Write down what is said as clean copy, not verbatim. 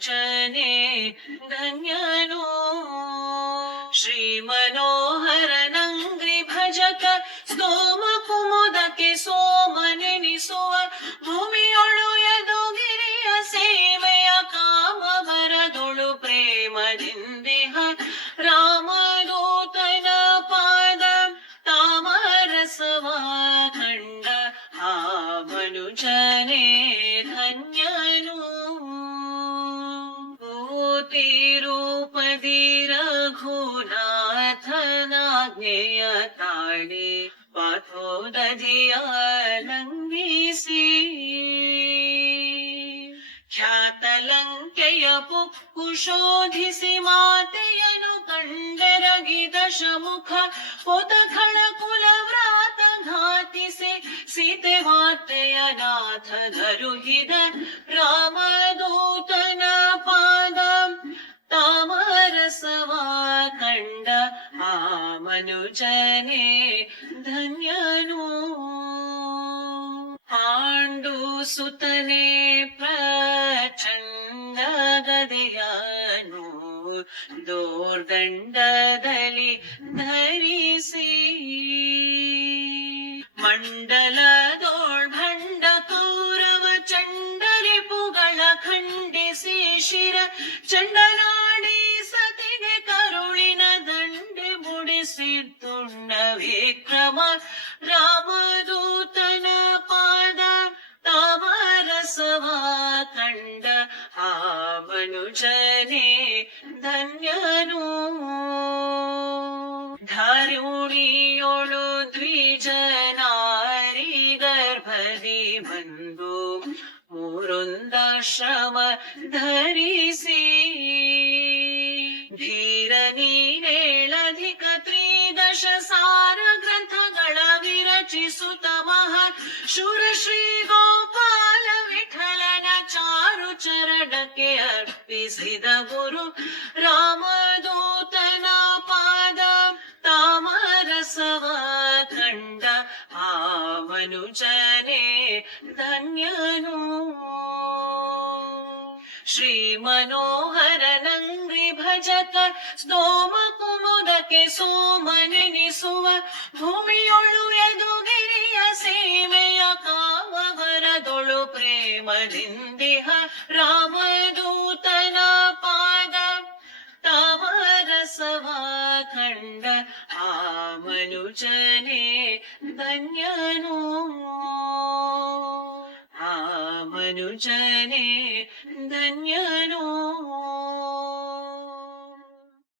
ಮನುಜನೇ ಧನ್ಯನೋ. ಶ್ರೀ ಮನೋಹರ ನಂಗ್ರಿ ಭಜಕ ಸ್ತೋಮ ಕುಮುದಕ್ಕೆ ಸೋಮನೆನಿಸುವ ಭೂಮಿಯೊಳು ಯದುಗಿರಿಯ ಸೇವೆಯ ಕಾಮ ಬರದೊಳು ಪ್ರೇಮದಿಂದಿಹ ರಾಮದೂತನ ಪಾದ ತಾಮರಸವ ಕಂಡ ಆ ಮನುಜನೇ ಧನ್ಯನು. ರೂಪದಿ ರಘುನಾಥನಾಜ್ಞೆಯ ತಾಳಿ ಪಾಥೋದಧಿಯ ಲಂಘಿಸಿ ಖ್ಯಾತ ಲಂಕೆಯ ಪುಕ್ಕು ಶೋಧಿಸಿ ಮಾತೆಯನು ಕಂಡರಗಿ ದಶಮುಖ ಪೊತಖಳ ಕುಲವ್ರಾತ ಘಾತಿಸಿ ಸೀತೆ ವಾರ್ತೆಯ ನಾಥ ಧರುಹಿದ ರಾಮದೂತನ ಪಾದ ತಾಮರಸವ ಕಂಡ ಆ ಮನುಜನೇ ಧನ್ಯನು. ಪಾಂಡು ಸುತನೆ ಪ್ರಚಂಡ ಗದೆಯನು ದೋರ್ದಂಡದಲ್ಲಿ ಧರಿಸಿ ಮಂಡಲದೋಳ್ಭಂಡ ಕೌರವ ಚಂಡರಿಪುಗಳ ಖಂಡಿಸಿ ಶಿರ ಚಂಡನಾಡಿ ಸತಿಗೆ ಕರುಳಿನ ದಂಡೆ ಮುಡಿಸಿ ತುಂಡ ವಿಕ್ರಮ ರಾಮದೂತನ ಪಾದ ತಾಮರಸವ ಕಂಡ ಆ ಮನುಜನೇ ಧನ್ಯನು. ಧಾರುಣಿಯೊಳು ದ್ವಿಜನಾರಿ ಗರ್ಭದಿ ಬಂದು ಮೂರೊಂದಾಶ್ರಮ ಧರಿಸಿ ಧೀರ ನೀನೇಳಧಿಕ ತ್ರಿದಶ ಸಾರ ಗ್ರಂಥಗಳ ವಿರಚಿಸುತ್ತ ಮಹಾ ಶೂರ ಶ್ರೀ ಗೋಪಾಲ ವಿಠಲನ ಚಾರು ಚರಣಕ್ಕೆ ಅರ್ಪಿಸಿದ ಗುರು ರಾಮದೂತನ ಪಾದ ತಾಮರಸವ ಕಂಡ ಆ ಮನುಜನೇ ಧನ್ಯನು. ಶ್ರೀ ಮನೋಹರ ನಂಗ್ರಿ ಭಜಕ ಸ್ತೋಮ ಕುಮುದಕ್ಕೆ ಸೋಮನೆನಿಸುವ ಭೂಮಿಯೊಳು ಯದುಗಿರಿಯ ಸೇವೆಯ ಕಾಮ ಬರದೊಳು ಪ್ರೇಮದಿಂದಿಹ ರಾಮದೂತನ ಪಾದ ತಾಮರಸವ ಕಂಡ ಆ ಮನುಜನೇ ಧನ್ಯನು. ಆ ಮನುಜನೇ ಧನ್ಯನು.